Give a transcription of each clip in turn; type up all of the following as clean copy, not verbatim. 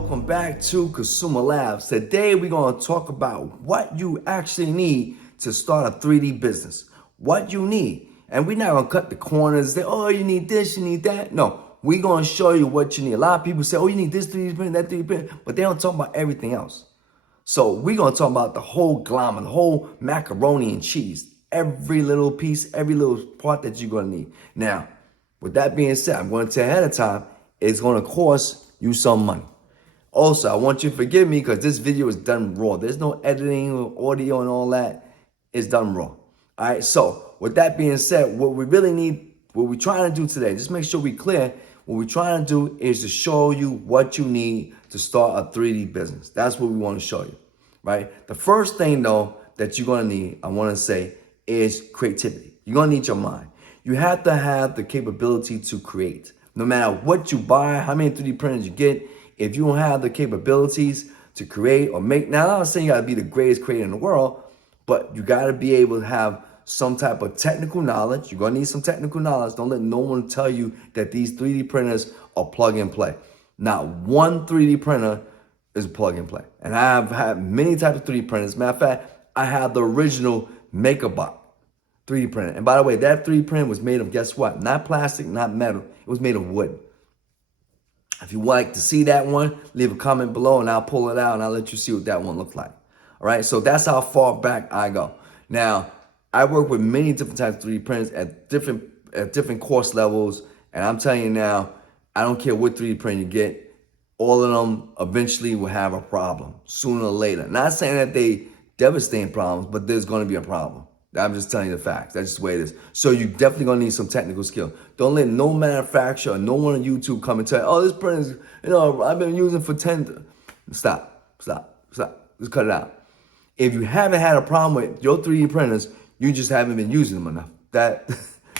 Welcome back to Consumer Labs. Today we're going to talk about what you actually need to start a 3D business. What you need. And we're not going to cut the corners and say, oh, you need this, you need that. No, we're going to show you what you need. A lot of people say, oh, you need this 3D print, that 3D print, but they don't talk about everything else. So we're going to talk about the whole glamour, the whole macaroni and cheese. Every little piece, every little part that you're going to need. Now, with that being said, I'm going to tell you ahead of time, it's going to cost you some money. Also, I want you to forgive me because this video is done raw. There's no editing or audio and all that. It's done raw. All right, so with that being said, what we really need, what we're trying to do today, just make sure we're clear. What we're trying to do is to show you what you need to start a 3D business. That's what we want to show you, right? The first thing, though, that you're going to need, I want to say, is creativity. You're going to need your mind. You have to have the capability to create. No matter what you buy, how many 3D printers you get, if you don't have the capabilities to create or make, now I'm not saying you gotta be the greatest creator in the world, but you gotta be able to have some type of technical knowledge. You're gonna need some technical knowledge. Don't let no one tell you that these 3D printers are plug and play. Not one 3D printer is plug and play. And I've had many types of 3D printers. Matter of fact, I have the original MakerBot 3D printer. And by the way, that 3D printer was made of, guess what? Not plastic, not metal. It was made of wood. If you like to see that one, leave a comment below and I'll pull it out and I'll let you see what that one looks like. All right, so that's how far back I go. Now, I work with many different types of 3D printers at different cost levels. And I'm telling you now, I don't care what 3D print you get, all of them eventually will have a problem sooner or later. Not saying that they devastating problems, but there's going to be a problem. I'm just telling you the facts. That's just the way it is. So you're definitely going to need some technical skill. Don't let no manufacturer or no one on YouTube come and tell you, oh, this print is, I've been using for 10. Stop. Just cut it out. If you haven't had a problem with your 3D printers, you just haven't been using them enough.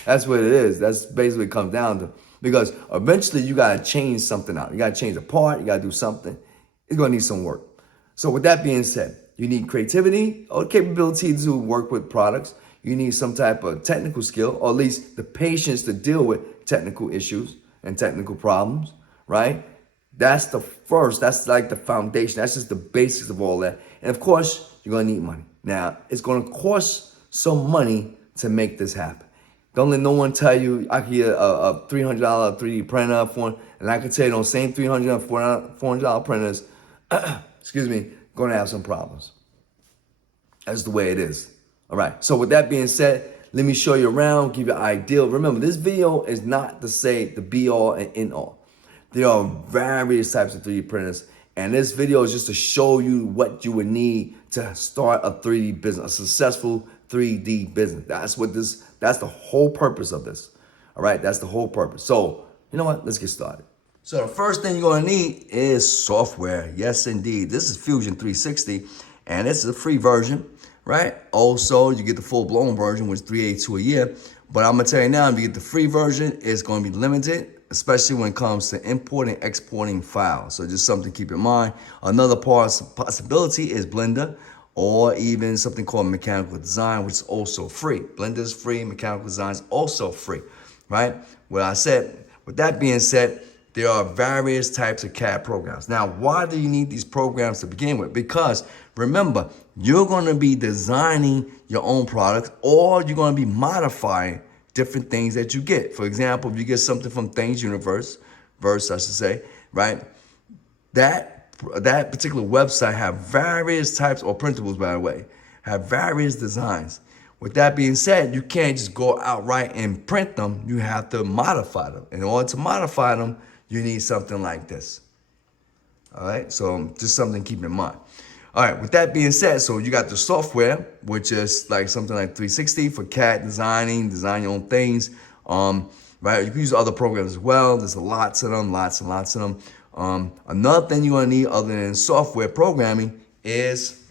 That's what it is. That's basically what it comes down to. Because eventually you got to change something out. You got to change a part. You got to do something. It's going to need some work. So with that being said, you need creativity or capability to work with products. You need some type of technical skill, or at least the patience to deal with technical issues and technical problems, right? That's the first, that's like the foundation. That's just the basics of all that. And of course, you're gonna need money. Now, it's gonna cost some money to make this happen. Don't let no one tell you, I can get a $300 3D printer for, and I can tell you those same $300, $400 printers, excuse me, gonna have some problems. That's the way it is. All right, so with that being said, let me show you around, give you an idea. Remember, this video is not to say the be all and end all. There are various types of 3D printers, and this video is just to show you what you would need to start a 3D business, a successful 3D business. That's the whole purpose of this. All right, that's the whole purpose. So, you know what? Let's get started. So the first thing you're gonna need is software. Yes, indeed. This is Fusion 360, and this is a free version, right? Also, you get the full-blown version, which is $382 a year. But I'm gonna tell you now, if you get the free version, it's gonna be limited, especially when it comes to importing and exporting files. So just something to keep in mind. Another possibility is Blender, or even something called mechanical design, which is also free. Blender is free, mechanical design is also free, right? With that being said, there are various types of CAD programs. Now, why do you need these programs to begin with? Because remember, you're gonna be designing your own products, or you're gonna be modifying different things that you get. For example, if you get something from Things Universe, I should say, right? That particular website have various types, or printables, by the way, have various designs. With that being said, you can't just go outright and print them. You have to modify them. In order to modify them, you need something like this. All right, so just something to keep in mind. All right, with that being said, so you got the software, which is like something like 360 for CAD design your own things. Right, you can use other programs as well. There's lots of them, lots and lots of them. Another thing you're gonna need other than software programming is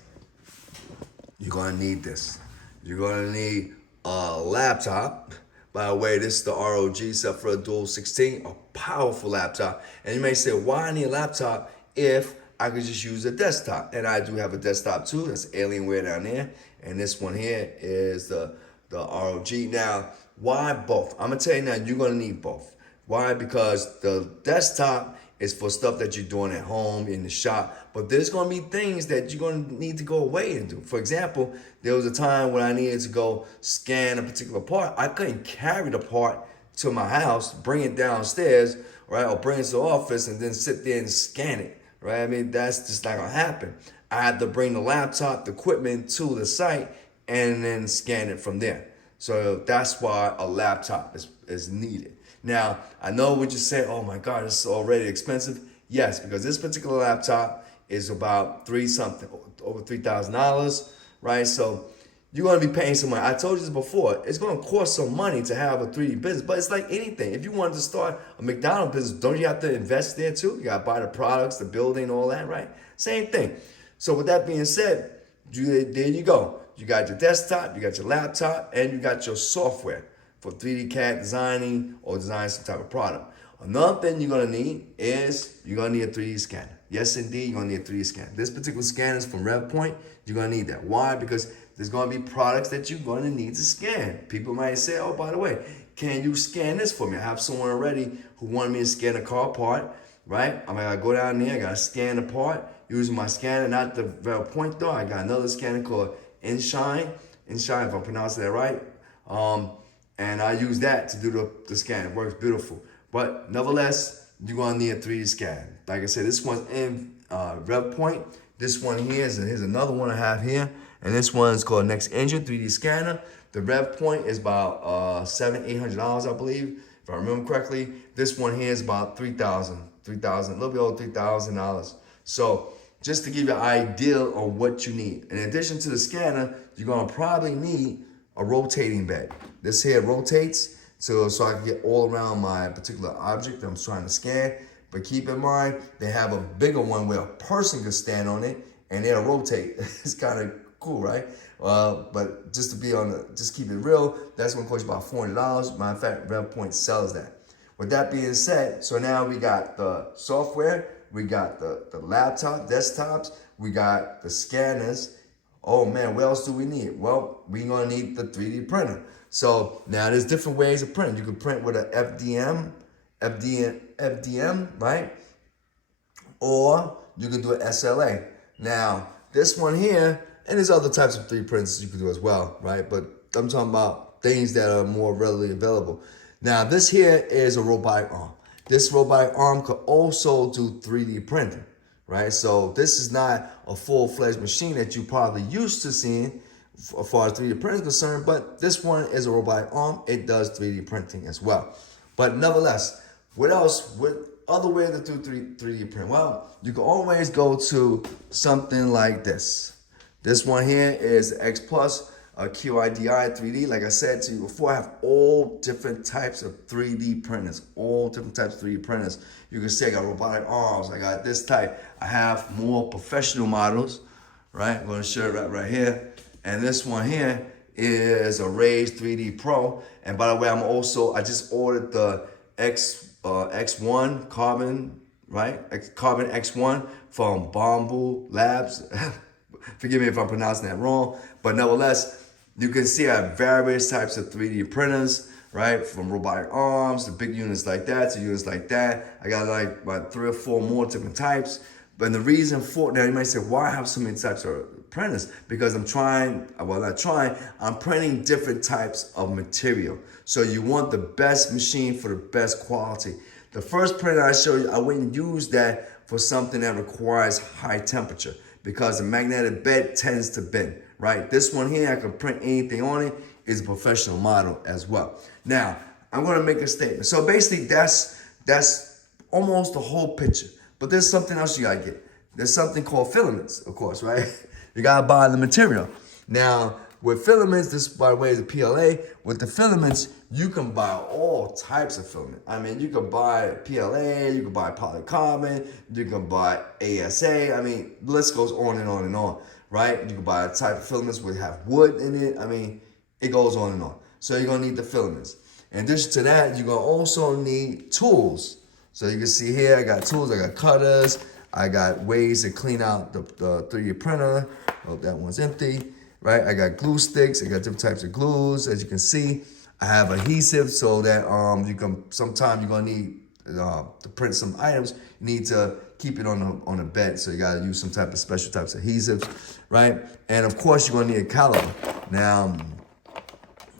you're gonna need this. You're gonna need a laptop. By the way, this is the ROG Zephyr Dual 16, a powerful laptop. And you may say, why I need a laptop if I could just use a desktop? And I do have a desktop too. That's Alienware down there. And this one here is the ROG. Now, why both? I'm gonna tell you now, you're gonna need both. Why? Because the desktop is for stuff that you're doing at home, in the shop. But there's gonna be things that you're gonna need to go away and do. For example, there was a time when I needed to go scan a particular part. I couldn't carry the part to my house, bring it downstairs, right? Or bring it to the office and then sit there and scan it, right? I mean, that's just not gonna happen. I had to bring the laptop, the equipment to the site and then scan it from there. So that's why a laptop is needed. Now, I know what you say, oh my God, it's already expensive. Yes, because this particular laptop is about over $3,000, right? So you're gonna be paying some money. I told you this before, it's gonna cost some money to have a 3D business, but it's like anything. If you wanted to start a McDonald's business, don't you have to invest there too? You gotta buy the products, the building, all that, right? Same thing. So with that being said, there you go. You got your desktop, you got your laptop, and you got your software for 3D CAD designing or designing some type of product. Another thing you're gonna need is you're gonna need a 3D scanner. Yes, indeed, you're gonna need a 3D scanner. This particular scanner is from Revopoint. You're gonna need that. Why? Because there's gonna be products that you're gonna need to scan. People might say, oh, by the way, can you scan this for me? I have someone already who wanted me to scan a car part, right? I gotta go down there, I gotta scan the part using my scanner, not the Revopoint though. I got another scanner called InShine, if I'm pronouncing that right. And I use that to do the scan. It works beautiful. But nevertheless, you're gonna need a 3D scan. Like I said, this one's in Revopoint. This one here here's another one I have here. And this one is called Next Engine 3D scanner. The Revopoint is about $700-800, I believe, if I remember correctly. This one here is about $3,000, a little bit over $3,000. So just to give you an idea of what you need. In addition to the scanner, you're gonna probably need a rotating bed. This here rotates so I can get all around my particular object that I'm trying to scan. But keep in mind, they have a bigger one where a person can stand on it and it'll rotate. It's kind of cool, right? But just to be just keep it real, that's gonna cost you about $400. Matter of fact, Revopoint sells that. With that being said, so now we got the software, we got the laptop, desktops, we got the scanners. Oh man, what else do we need? Well, we're gonna need the 3D printer. So now there's different ways of printing. You can print with an FDM, right? Or you can do an SLA. Now, this one here, and there's other types of 3D printers you can do as well, right? But I'm talking about things that are more readily available. Now, this here is a robotic arm. This robotic arm could also do 3D printing, right? So this is not a full-fledged machine that you probably used to seeing as far as 3D printing is concerned, but this one is a robotic arm. It does 3D printing as well. But nevertheless, what else? What other way to do 3D print? Well, you can always go to something like this. This one here is X Plus Qidi 3D. Like I said to you before, I have all different types of 3D printers. All different types of 3D printers. You can see I got robotic arms. I got this type. I have more professional models, right? I'm going to show it right here. And this one here is a Raise 3D Pro. And by the way, I just ordered the X1 Carbon, right? Carbon X1 from Bamboo Labs. Forgive me if I'm pronouncing that wrong. But nevertheless, you can see I have various types of 3D printers, right? From robotic arms to big units like that to units like that. I got like about 3 or 4 more different types. But the reason for, now you might say, why have so many types of printers? Because I'm printing different types of material. So you want the best machine for the best quality. The first printer I showed you, I wouldn't use that for something that requires high temperature because the magnetic bed tends to bend, right? This one here, I can print anything on it, is a professional model as well. Now, I'm gonna make a statement. So basically that's almost the whole picture. But there's something else you gotta get. There's something called filaments, of course, right? You gotta buy the material. Now, with filaments, this by the way is a PLA. With the filaments, you can buy all types of filament. I mean, you can buy PLA, you can buy polycarbonate, you can buy ASA. I mean, the list goes on and on and on, right? You can buy a type of filaments that have wood in it. I mean, it goes on and on. So you're gonna need the filaments. In addition to that, you're gonna also need tools. So you can see here, I got tools, I got cutters, I got ways to clean out the 3D printer. Oh, that one's empty, right? I got glue sticks, I got different types of glues. As you can see, I have adhesive so that sometimes you're gonna need to print some items, you need to keep it on the bed. So you gotta use some type of special types of adhesives, right? And of course, you're gonna need a caliper. Now,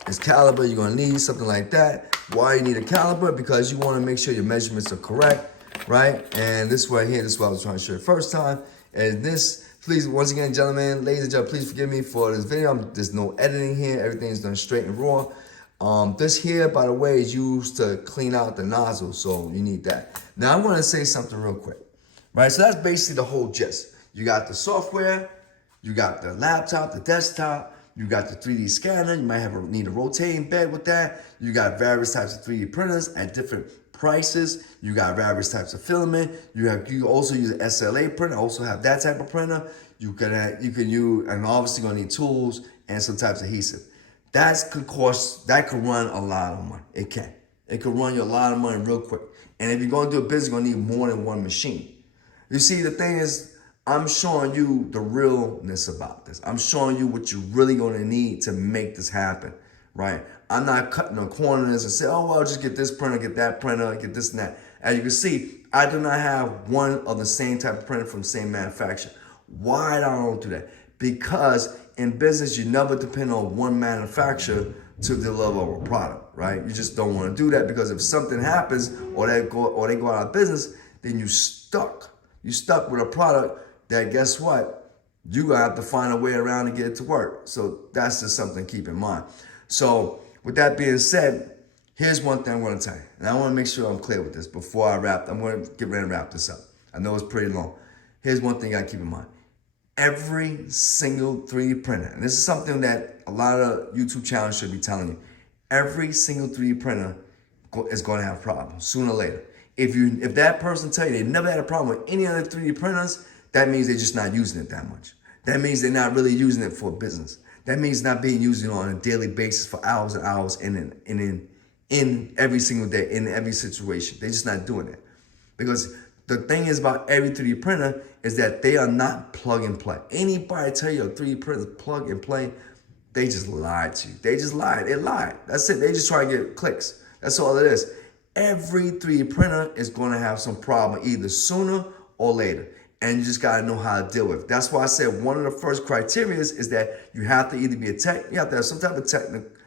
this caliper, you're gonna need something like that. Why you need a caliper? Because you wanna make sure your measurements are correct, right? And this right here, this is what I was trying to show you first time. And this, please, once again, gentlemen, ladies and gentlemen, please forgive me for this video. There's no editing here. Everything's done straight and raw. This here, by the way, is used to clean out the nozzle, so you need that. Now, I want to say something real quick, right? So that's basically the whole gist. You got the software, you got the laptop, the desktop, you got the 3D scanner. You might need a rotating bed with that. You got various types of 3D printers at different prices. You got various types of filament. You also use an SLA printer. Also have that type of printer. You can use, and obviously gonna need tools and some types of adhesive. That could run a lot of money. It could run you a lot of money real quick. And if you're gonna do a business, you're gonna need more than one machine. You see, the thing is, I'm showing you the realness about this. I'm showing you what you're really gonna need to make this happen, right? I'm not cutting the corners and say, oh, well, just get this printer, get that printer, get this and that. As you can see, I do not have one of the same type of printer from the same manufacturer. Why don't do that? Because in business, you never depend on one manufacturer to deliver a product, right? You just don't want to do that, because if something happens or they go out of business, then you're stuck. You're stuck with a product that, guess what? You're going to have to find a way around to get it to work. So that's just something to keep in mind. So with that being said, here's one thing I'm going to tell you. And I want to make sure I'm clear with this before I wrap. I'm going to get ready to wrap this up. I know it's pretty long. Here's one thing I keep in mind. Every single 3D printer, and this is something that a lot of YouTube channels should be telling you, every single 3D printer is going to have problems sooner or later. If that person tell you they never had a problem with any other 3D printers, that means they're just not using it that much. That means they're not really using it for business. That means not being used on a daily basis for hours and hours in every single day, in every situation. They're just not doing it. Because the thing is about every 3D printer is that they are not plug and play. Anybody tell you a 3D printer is plug and play, they just lied to you. They just lied. They lied. That's it. They just try to get clicks. That's all it is. Every 3D printer is going to have some problem either sooner or later. And you just got to know how to deal with it. That's why I said one of the first criteria is that you have to either be you have to have some type of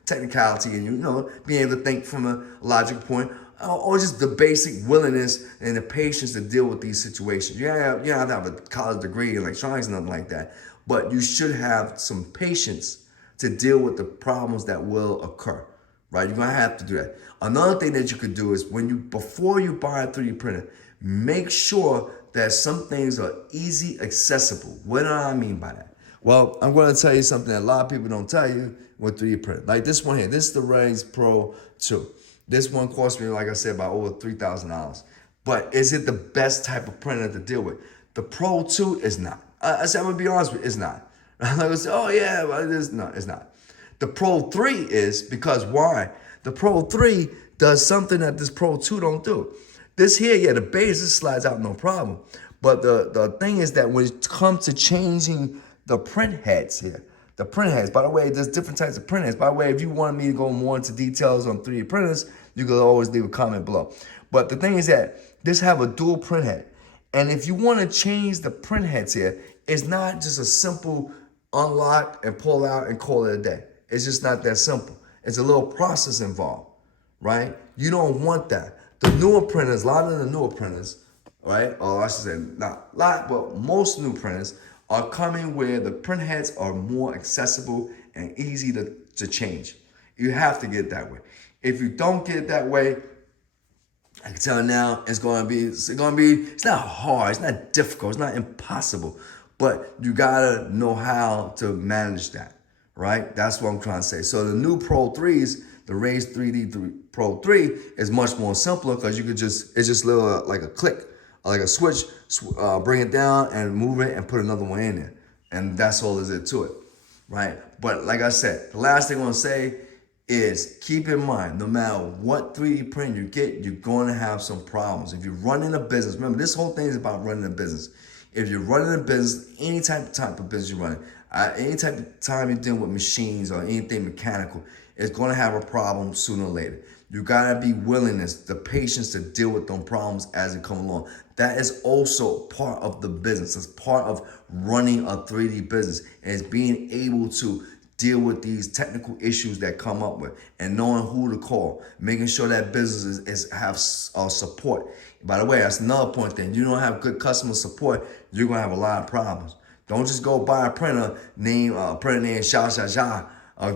technicality and, you know, being able to think from a logical point, or just the basic willingness and the patience to deal with these situations. You don't have to have a college degree in electronics, nothing like that. But you should have some patience to deal with the problems that will occur, right? You're gonna have to do that. Another thing that you could do is before you buy a 3D printer, make sure that some things are easy accessible. What do I mean by that? Well, I'm gonna tell you something that a lot of people don't tell you with 3D printer. Like this one here, this is the Raise Pro 2. This one cost me, like I said, about over $3,000. But is it the best type of printer to deal with? The Pro 2 is not. I said, I'm gonna be honest with you, it's not. I'm not gonna say, oh yeah, well, it is. No, it's not. The Pro 3 is, because why? The Pro 3 does something that this Pro 2 don't do. This here, yeah, the base, this slides out no problem. But the thing is that when it comes to changing the print heads here, the print heads, by the way, there's different types of print heads. By the way, if you want me to go more into details on 3D printers, you can always leave a comment below. But the thing is that this have a dual print head. And if you want to change the print heads here, it's not just a simple unlock and pull out and call it a day. It's just not that simple. It's a little process involved, right? You don't want that. The newer printers, a lot of the newer printers, right? Or I should say not a lot, but most new printers are coming where the print heads are more accessible and easy to change. You have to get it that way. If you don't get it that way, I can tell you now, it's not hard, it's not difficult, it's not impossible, but you gotta know how to manage that, right? That's what I'm trying to say. So the new Pro 3s, the Raise 3D Pro 3 is much more simpler, because you could it's just little like a click, like a switch, bring it down and move it and put another one in there. And that's all there is to it, right? But like I said, the last thing I want to say is keep in mind, no matter what 3D print you get, you're going to have some problems. If you're running a business, remember, this whole thing is about running a business. If you're running a business, any type of business you're running, any type of time you're dealing with machines or anything mechanical, it's going to have a problem sooner or later. You gotta be willingness, the patience to deal with them problems as they come along. That is also part of the business. It's part of running a 3D business, is being able to deal with these technical issues that come up with and knowing who to call, making sure that business have support. By the way, that's another point thing. You don't have good customer support, you're gonna have a lot of problems. Don't just go buy a printer name Sha Sha Sha or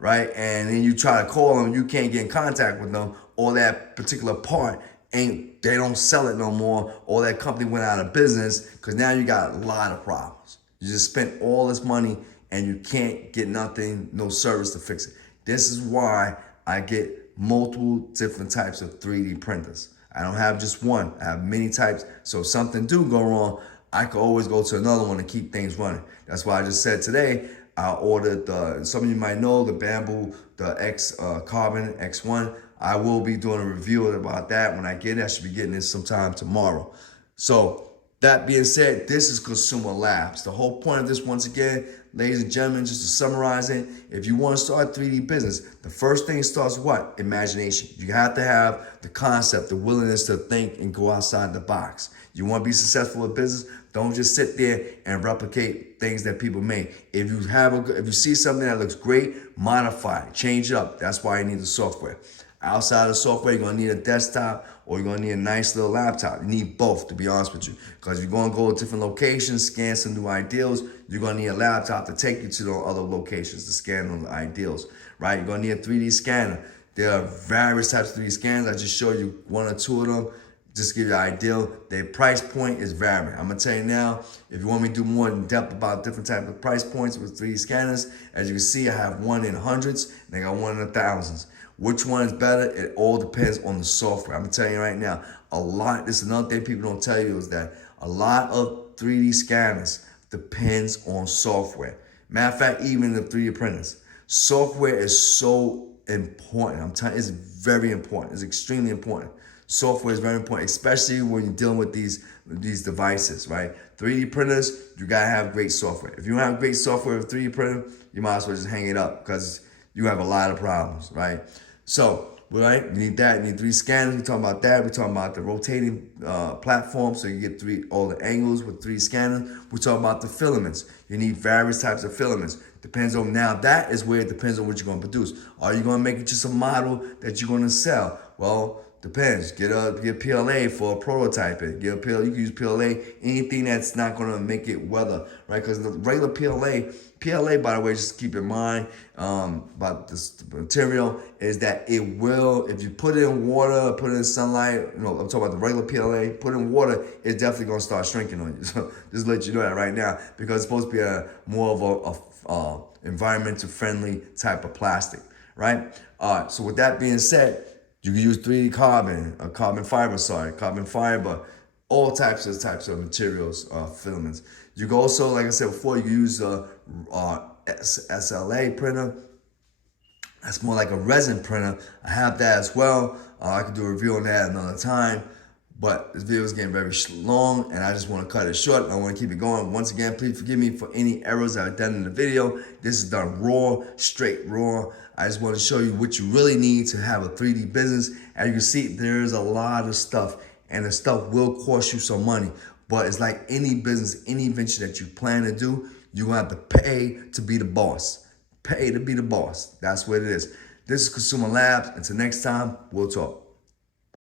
right? And then you try to call them, you can't get in contact with them, or that particular part they don't sell it no more, or that company went out of business, because now you got a lot of problems. You just spent all this money and you can't get nothing, no service to fix it. This is why I get multiple different types of 3D printers. I don't have just one, I have many types. So if something do go wrong, I can always go to another one to keep things running. That's why I just said today, I ordered some of you might know, the Bamboo, the X Carbon X1. I will be doing a review about that when I get it. I should be getting it sometime tomorrow. So that being said, this is Consumer Labs. The whole point of this, once again, ladies and gentlemen, just to summarize it, if you want to start a 3D business, the first thing starts what? Imagination. You have to have the concept, the willingness to think and go outside the box. You want to be successful in business, don't just sit there and replicate things that people make. If you see something that looks great, modify it, change it up. That's why you need the software. Outside of the software, you're gonna need a desktop or you're gonna need a nice little laptop. You need both, to be honest with you. Because you're gonna go to different locations, scan some new ideals, you're gonna need a laptop to take you to those other locations to scan the ideals, right? You're gonna need a 3D scanner. There are various types of 3D scanners. I just showed you one or two of them. Just to give you an idea, their price point is varying. I'm gonna tell you now, if you want me to do more in depth about different types of price points with 3D scanners, as you can see, I have one in hundreds and I got one in the thousands. Which one is better? It all depends on the software. I'm telling you right now, this is another thing people don't tell you, is that a lot of 3D scanners depends on software. Matter of fact, even the 3D printers. Software is so important. I'm telling you, it's very important. It's extremely important. Software is very important, especially when you're dealing with these devices, right? 3D printers, you gotta have great software. If you don't have great software with 3D printer, you might as well just hang it up, because you have a lot of problems, right? So, right, you need that. You need 3D scanners. We're talking about that. We're talking about the rotating platform, so you get all the angles with 3D scanners. We're talking about the filaments. You need various types of filaments. Depends on, now that is where it depends on what you're gonna produce. Are you gonna make it just a model that you're gonna sell? Well, depends. Get PLA for prototyping. You can use PLA, anything that's not gonna make it weather, right? Because the regular PLA, by the way, just keep in mind about this material, is that it will, if you put it in water, put it in sunlight, I'm talking about the regular PLA, put it in water, it's definitely gonna start shrinking on you. So just let you know that right now, because it's supposed to be more of a environmental friendly type of plastic, right? All right, so with that being said, you can use 3D carbon fiber, all types of materials, filaments. You can also, like I said before, you can use a SLA printer. That's more like a resin printer. I have that as well. I could do a review on that another time. But this video is getting very long, and I just want to cut it short. I want to keep it going. Once again, please forgive me for any errors I've done in the video. This is done raw, straight raw. I just want to show you what you really need to have a 3D business. As you can see, there's a lot of stuff, and the stuff will cost you some money. But it's like any business, any venture that you plan to do, you're going to have to pay to be the boss. Pay to be the boss. That's what it is. This is Consumer Labs. Until next time, we'll talk.